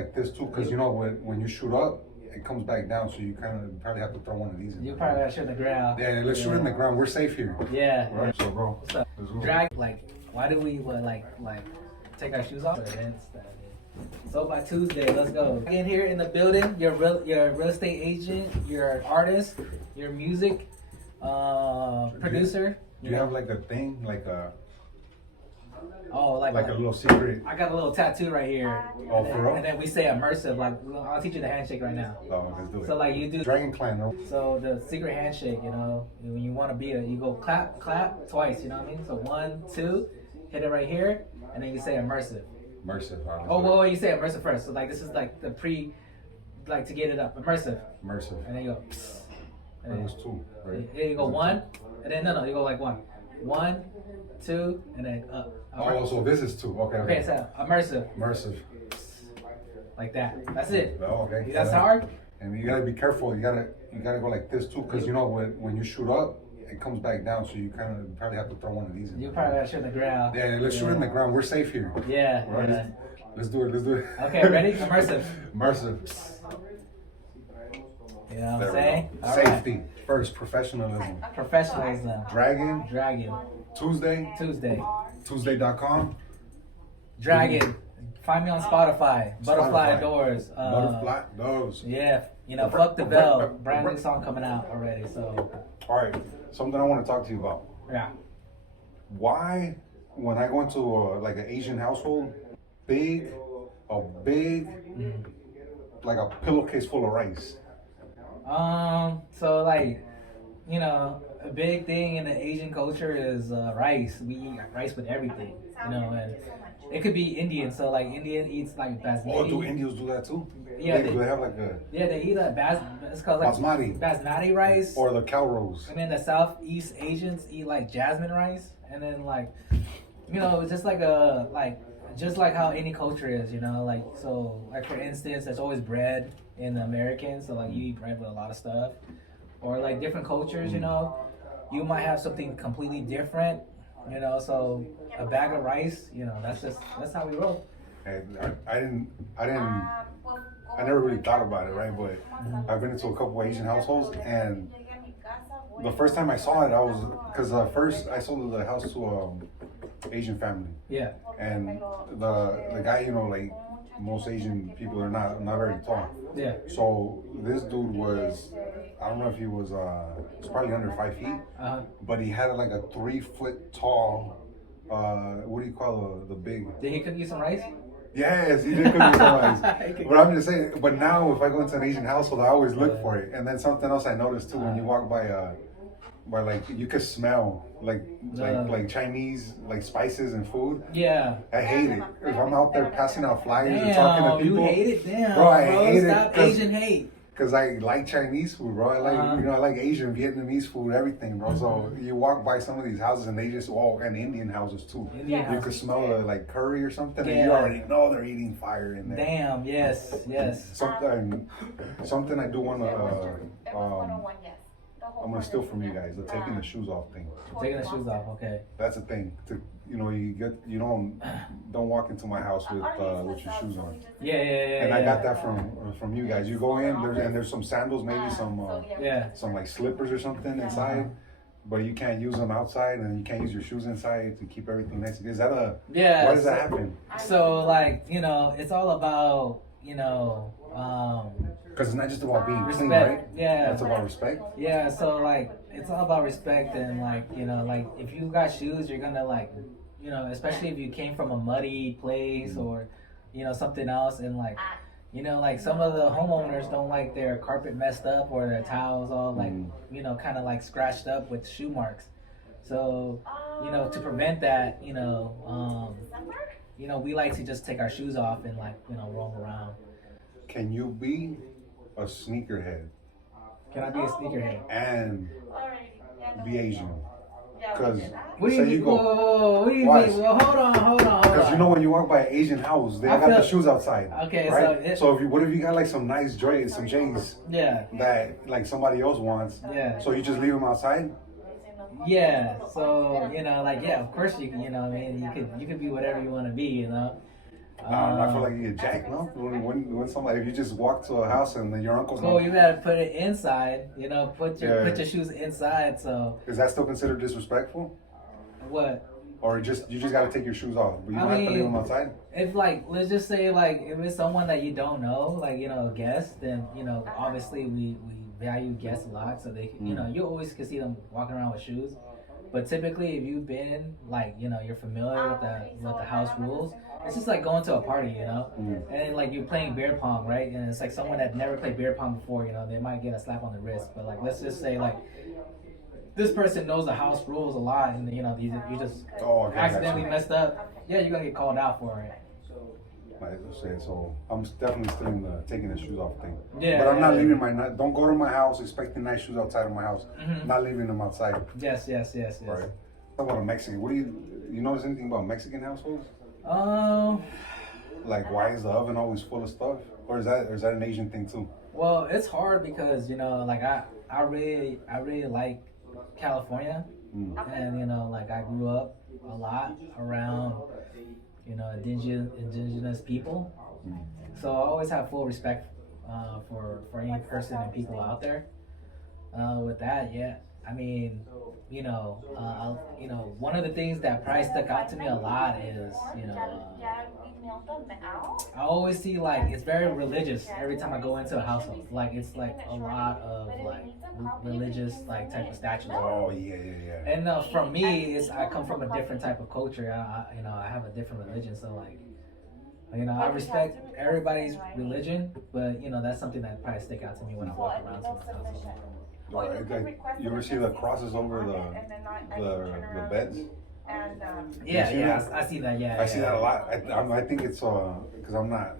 Like this too, because you know when you shoot up, it comes back down, so you kind of probably have to throw one of these in. You probably gotta shoot in the ground. Yeah, let's shoot in the ground. We're safe here. Yeah. Right. So, bro, What's up? Drag, like, why do we like take our shoes off? So by Tuesday, let's go. In here in the building, you're a real estate agent, you're an artist, you're a music producer. Do you have like a thing, like a like a little secret? I got a little tattoo right here. Oh, for real? And then we say immersive. Like, I'll teach you the handshake right now. Oh, let's do it. So like you do Dragon Clan, no? So the secret handshake, you know, when you want to be you go clap twice. You know what I mean? So 1, 2, hit it right here, and then you say immersive. Immersive. Right, well, you say immersive first. So like this is like the like to get it up. Immersive. Immersive. And then you go. Psst, and then, it was 2, right? Here you go 1, and then no, you go like 1, 1, 2, and then up. Oh, so this is 2. Okay. So immersive. Immersive. Like that. That's it. Oh, okay. That's hard. And you gotta be careful. You gotta go like this too, because you know when you shoot up, it comes back down, so you kind of probably have to throw one of these in. You probably gotta shoot in the ground. Yeah, let's shoot in the ground. We're safe here. Yeah. Right. Yeah. Let's do it. Okay, ready? Immersive. Immersive. You know what I'm saying? Safety first. Professionalism. Dragon. Tuesday. Tuesday.com. Dragon. Find me on Spotify. Butterfly Doors. Butterfly Doors. Yeah. You know, fuck the bell. Brand new song coming out already. So. All right. Something I want to talk to you about. Yeah. Why, when I go into like an Asian household, a big, like a pillowcase full of rice. So like, you know, a big thing in the Asian culture is rice. We eat rice with everything, you know, and it could be Indian. So like Indian eats like basmati. Oh, do Indians do that too? Yeah, do they have like a? Yeah, they eat it's called like basmati rice. Or the cow rose. And then the Southeast Asians eat like jasmine rice, and then like, you know, just like just like how any culture is, you know, like so like for instance, there's always bread in the Americans, so like you eat bread with a lot of stuff, or like different cultures, you know, you might have something completely different, you know, so a bag of rice, you know, that's how we roll. And I never really thought about it, right? But I've been into a couple of Asian households, and the first time I saw it, because first I sold the house to a Asian family. Yeah. And the guy, you know, like most Asian people are not very tall. Yeah. So this dude was, I don't know if he was probably under 5 feet, but he had like a 3 foot tall, what do you call the big? Did he cook you some rice? Yes, he did cook me some rice. But I'm just saying, but now if I go into an Asian household, I always look for it. And then something else I noticed too, when you walk by like you could smell like Chinese like spices and food. Yeah. I hate it. If I'm out there passing out flyers and talking to people. You hate it? Damn, bro, I hate stop it. Asian hate. Cause I like Chinese food, bro. I like you know, I like Asian, Vietnamese food, everything, bro. So you walk by some of these houses and they just and Indian houses too. You could smell the like curry or something, and you already know they're eating fire in there. Damn, yes. Something I do want to. I'm gonna steal from you guys the taking the shoes off thing. Taking the shoes off, okay. That's a thing. You know, you don't walk into my house with your shoes on. Yeah. And I got that from you guys. You go in there's some sandals, maybe some like slippers or something inside, but you can't use them outside, and you can't use your shoes inside to keep everything nice. Is that why does that happen? So like, you know, it's all about, you know, because it's not just about being respect, clean, right? Yeah. It's about respect. Yeah, so like it's all about respect, and like, you know, like if you got shoes, you're gonna like, you know, especially if you came from a muddy place or, you know, something else, and like, you know, like some of the homeowners don't like their carpet messed up or their towels all like, you know, kind of like scratched up with shoe marks. So, you know, to prevent that, you know, we like to just take our shoes off and like, you know, roam around. Can you be a sneakerhead? Can I be a sneakerhead? And be Asian? Because what do you mean? What do you mean? Well, hold on. Because you know when you walk by an Asian house, they got the shoes outside. Okay, right? So what if you got like some nice some J's? Yeah. That like somebody else wants. Yeah. So you just leave them outside? Yeah. So, you know, like, yeah, of course you can, you know what I mean, you could be whatever you want to be, you know. I feel like you get jacked, no? When somebody, if you just walk to a house and then your uncle's Oh, you gotta put it inside. Put Yeah. your shoes inside. So Is that still considered disrespectful? what? Or you just gotta take your shoes off, but you don't have to leave them outside? If like, let's just say like, if it's someone that you don't know, like, a guest, then, obviously we value guests a lot. So they, you always can see them walking around with shoes. But typically, if you've been like, you're familiar with the house rules, it's just like going to a party, and like you're playing beer pong, right? And it's like someone that never played beer pong before, they might get a slap on the wrist. But like, let's just say like this person knows the house rules a lot, and you just accidentally messed up. Yeah, you're gonna get called out for it. Like I said, so I'm definitely still in the taking the shoes off thing. Yeah, but I'm not leaving don't go to my house expecting nice shoes outside of my house. Mm-hmm. Not leaving them outside. Yes. Right. How about a Mexican? What do you notice anything about Mexican households? Like, why is the oven always full of stuff? Or is that an Asian thing too? Well, it's hard because like I really like California, and like I grew up a lot around indigenous people, so I always have full respect for any person and people out there. With that, yeah, I mean, one of the things that probably stuck out to me a lot is, I always see like it's very religious every time I go into a household. Like it's like a lot of like religious like type of statues. Oh yeah. And for me, I come from a different type of culture. I have a different religion, so like. I respect everybody's religion, but that's something that probably stick out to me when I walk around somewhere. You ever see the crosses over the beds? Yeah, I see that. Yeah, I see that a lot. I think it's because I'm not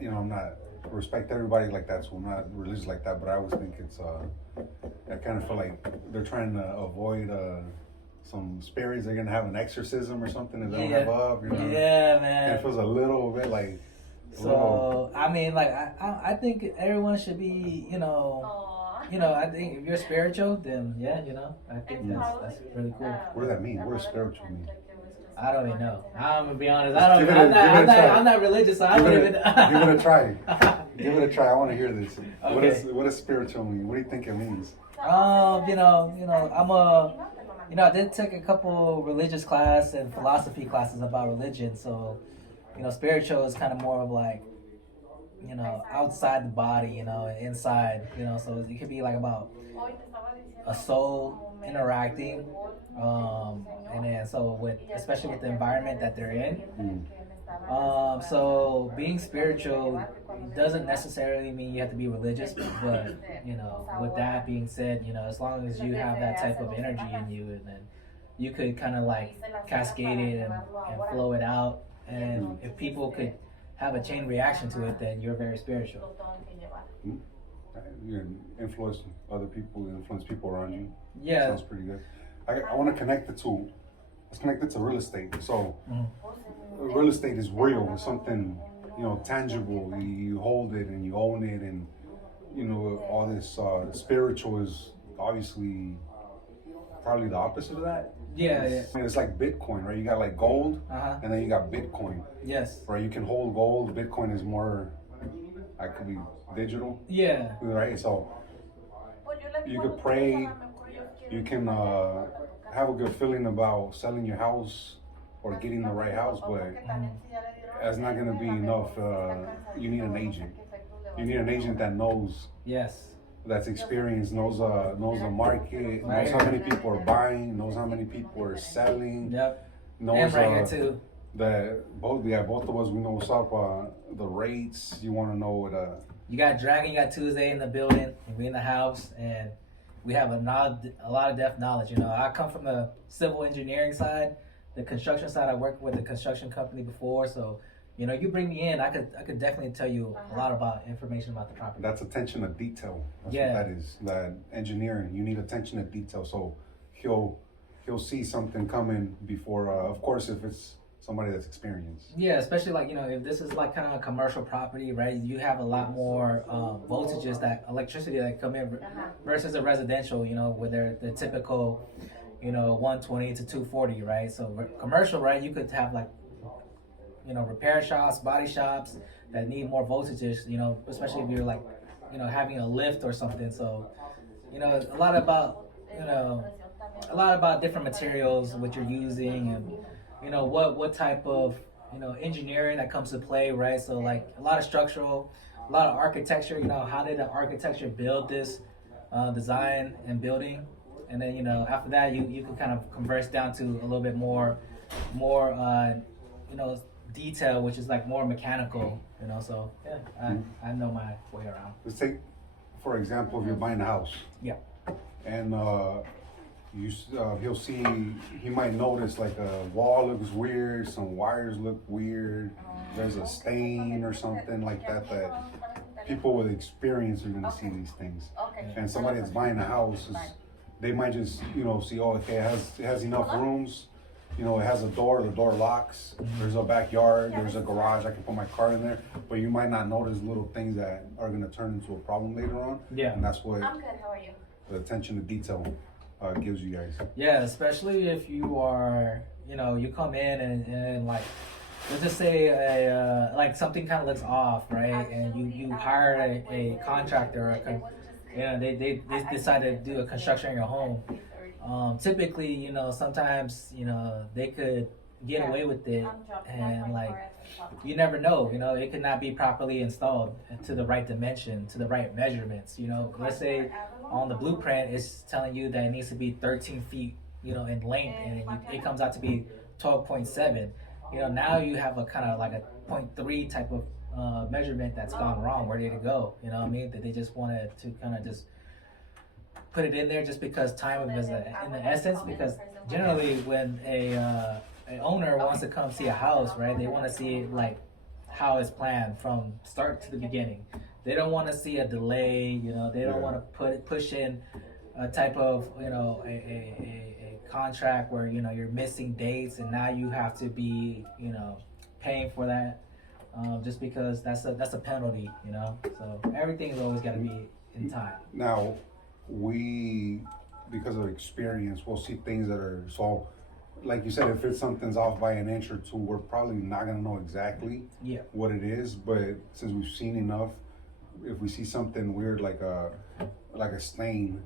respect everybody like that, so I'm not religious like that. But I always think it's I kind of feel like they're trying to avoid some spirits. They're gonna have an exorcism or something if they don't have up. Yeah, man. It feels a little bit like. I mean, like I think everyone should be, I think if you're spiritual, then yeah, I think that's really cool. What does that mean? What does spiritual mean? I don't even know. I'm gonna be honest. I'm not religious, so I don't even. Give it a try. Give it a try. I want to hear this. Okay. What does spiritual mean? What do you think it means? I'm I did take a couple religious class and philosophy classes about religion, so. Spiritual is kind of more of like, outside the body, inside, so it could be like about a soul interacting, and then so especially with the environment that they're in. So being spiritual doesn't necessarily mean you have to be religious, but, with that being said, as long as you have that type of energy in you, and then you could kind of like cascade it and flow it out. And if people could have a chain reaction to it, then you're very spiritual. You influence other people, you influence people around you. Yeah. Sounds pretty good. I want to connect the two. Let's connect it to real estate. So, real estate is real. It's something, tangible. You hold it and you own it, and, all this spiritual is obviously probably the opposite of that. Yeah. It's like Bitcoin, right? You got like gold, and then you got Bitcoin. Yes. Right, you can hold gold. Bitcoin is more, could be digital. Yeah. Right, so you could pray. You can have a good feeling about selling your house or getting the right house, but that's not going to be enough. You need an agent. You need an agent that knows. Yes. That's experienced, knows the market, knows how many people are buying, knows how many people are selling. Yep. Knows and right here too. That both of us, we know what's up. The rates, you want to know what. You got Dragon, you got Tuesday in the building, and we in the house, and we have a lot of depth knowledge. I come from the civil engineering side, the construction side. I worked with a construction company before, so. You bring me in, I could definitely tell you a lot about information about the property. That's attention to detail. That's what that is. That engineering, you need attention to detail. So he'll see something coming before. Of course, if it's somebody that's experienced. Yeah, especially like if this is like kind of a commercial property, right? You have a lot more voltages, that electricity that come in versus a residential. Where they're the typical, 120 to 240, right? So commercial, right? You could have like repair shops, body shops that need more voltages, especially if you're like, having a lift or something. So, a lot about, you know, a lot about different materials what you're using, and what type of engineering that comes to play, right? So like a lot of structural, a lot of architecture. How did the architecture build this design and building? And then after that you can kind of converse down to a little bit more detail, which is like more mechanical. So yeah, I know my way around. Let's take, for example, if you're buying a house. Yeah. And he'll see, he might notice like a wall looks weird, some wires look weird, there's a stain or something like that people with experience are gonna see these things. And somebody that's buying a house they might just see, oh, okay, it has enough rooms, it has a door, the door locks, there's a backyard, there's a garage, I can put my car in there, but you might not notice little things that are gonna turn into a problem later on. Yeah. And that's what I'm good, how are you? the attention to detail gives you guys. Yeah, especially if you are, you come in and like, let's just say like something kind of looks off, right? And you hire a contractor, they decide to do a construction in your home. Typically, sometimes, they could get away with it, and like, you never know, it could not be properly installed to the right dimension, to the right measurements. Let's say on the blueprint it's telling you that it needs to be 13 feet, in length, and it comes out to be 12.7. Now you have a kind of like a 0.3 type of measurement that's gone wrong. Where did it go? You know what I mean? That they just wanted to kind of just put it in there just because time is in the essence. Because generally when an owner wants to come see a house, right, they want to see it like how it's planned from start to the beginning. They don't want to see a delay. They don't want to push in a type of a contract where you're missing dates, and now you have to be paying for that just because that's a penalty. So everything's always got to be in time. Now, because of experience, we'll see things that are so. Like you said, if it's something's off by an inch or two, we're probably not gonna know exactly what it is. But since we've seen enough, if we see something weird like a stain,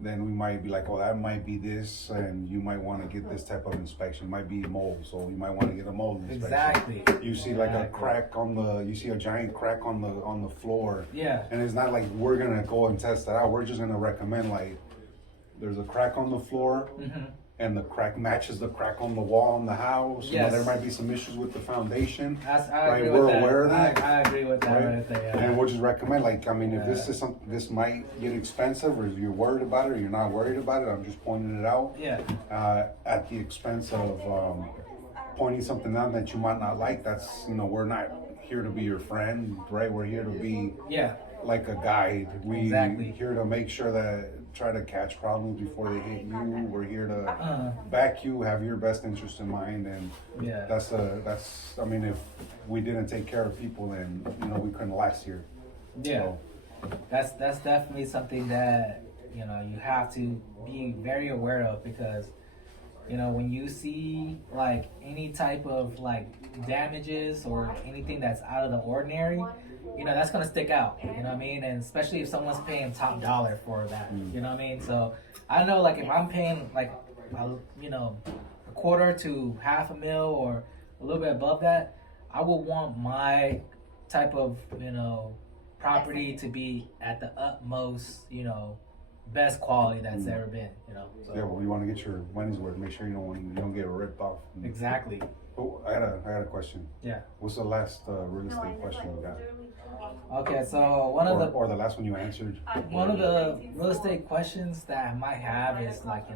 then we might be like, oh, that might be this, and you might want to get this type of inspection. It might be mold, so you might want to get a mold inspection. Exactly. You see like a crack you see a giant crack on the floor. Yeah. And it's not like we're gonna go and test that out. We're just gonna recommend, like, there's a crack on the floor. Mm-hmm. And the crack matches the crack on the wall in the house. Yes. There might be some issues with the foundation. I agree We're with that. aware of that. I agree with that right there. Yeah. And we'll just recommend, like, I mean, if this is something, this might get expensive, or if you're worried about it or you're not worried about it, I'm just pointing it out. Yeah. At the expense of pointing something out that you might not like. That's, we're not here to be your friend, right? We're here to be like a guide. We're here to make sure that try to catch problems before they hit you. We're here to back you, have your best interest in mind, and that's I mean, if we didn't take care of people, then we couldn't last here. Yeah. So, that's definitely something that you have to be very aware of, because when you see like any type of like damages or anything that's out of the ordinary, that's gonna stick out. You know what I mean? And especially if someone's paying top dollar for that. You know what I mean? So I know, like, if I'm paying like a quarter to $500,000 or a little bit above that, I would want my type of property to be at the utmost best quality that's ever been. So. Yeah, well, you want to get your money's worth. Make sure you don't get ripped off. Exactly. Oh, I got a question. Yeah. What's the last real estate question you got? Okay, so or the last one you answered. One of the real estate questions that I might have is like,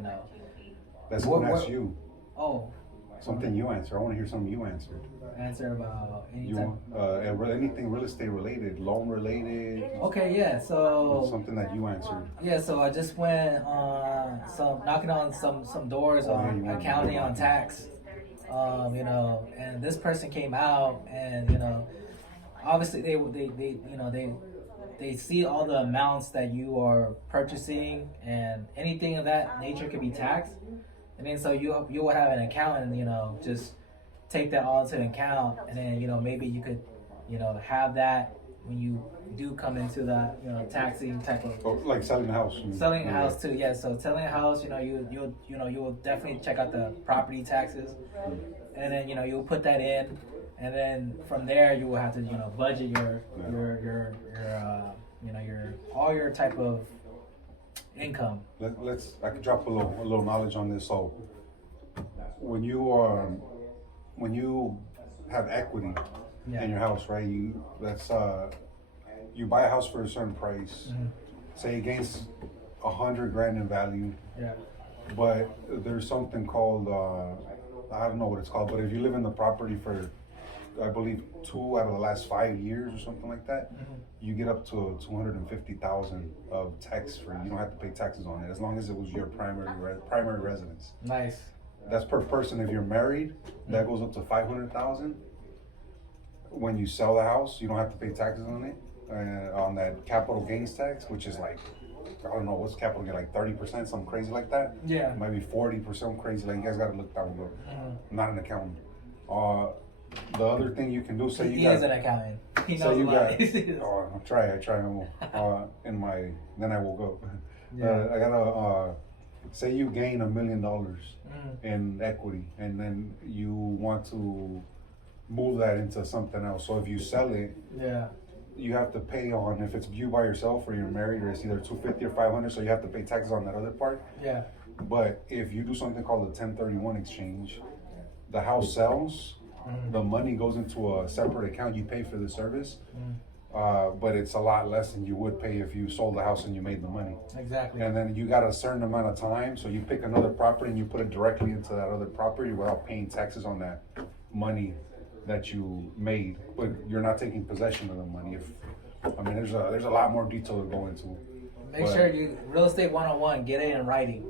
That's what asked you. Oh. Something you answer. I want to hear something you answered. Answer about anything real estate related, loan related. Okay, yeah. So something that you answered. Yeah, so I just went knocking on some doors on accounting, on tax. And this person came out, and obviously they see all the amounts that you are purchasing, and anything of that nature can be taxed. And then so you will have an accountant, just take that all into account, and then maybe you could have that when you do come into the taxing type of like selling a house. selling a house too. Yeah, so selling a house, you will definitely check out the property taxes, and then you'll put that in, and then from there you will have to budget your all your type of income. I could drop a little knowledge on this. So when you have equity in your house, right? You buy a house for a certain price. Say it gains $100,000 in value. Yeah. But there's something called I don't know what it's called, but if you live in the property for, I believe, 2 out of the last 5 years or something like that, you get up to $250,000 of tax free. You don't have to pay taxes on it as long as it was your primary residence. Nice. That's per person. If you're married, that goes up to $500,000. When you sell the house, you don't have to pay taxes on it, on that capital gains tax, which is like, I don't know, what's capital gain, like 30%, something crazy like that. Yeah. Maybe 40% crazy. Like, you guys gotta look that one up. I'm not an accountant. The other thing you can do, say He is an accountant. He knows a lot. I try. Then I will go. Yeah. I gotta, say you gain $1 million in equity, and then you want to move that into something else. So if you sell it, you have to pay on, if it's you by yourself or you're married, or it's either $250 or $500, so you have to pay taxes on that other part. Yeah. But if you do something called a 1031 exchange, the house sells, the money goes into a separate account. You pay for the service, but it's a lot less than you would pay if you sold the house and you made the money. Exactly. And then you got a certain amount of time, so you pick another property and you put it directly into that other property without paying taxes on that money that you made, but you're not taking possession of the money. There's a lot more detail to go into. Make sure you real estate 101. Get it in writing.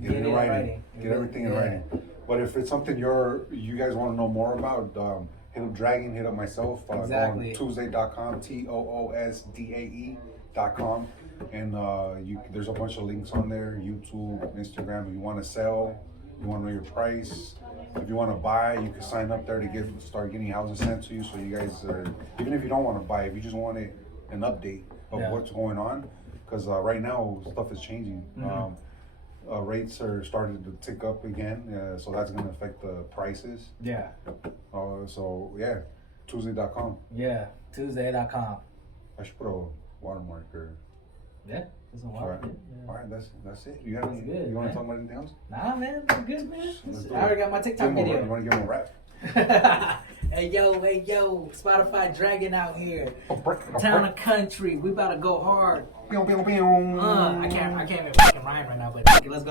Get it in writing. Get everything in writing. But if it's something you guys want to know more about, hit up Dragon, hit up myself. Exactly. Go on Tuesday.com, TOOSDAE.com, and there's a bunch of links on there. YouTube, Instagram. If you want to sell, you want to know your price. If you want to buy, you can sign up there to start getting houses sent to you. So you guys even if you don't want to buy, if you just want an update of what's going on, because right now stuff is changing. Rates are starting to tick up again, so that's going to affect the prices. Yeah. Tuesday.com. Yeah, Tuesday.com. I should put a watermark or. Yeah, there's a watermark. All right, that's it. You want to talk about anything else? Nah, man, I'm good, man. I already got my TikTok video. You want to give him a rap? Hey yo, Spotify Dragon out here. Town and country, we about to go hard. Pew, pew, pew. I can't even fucking rhyme right now, but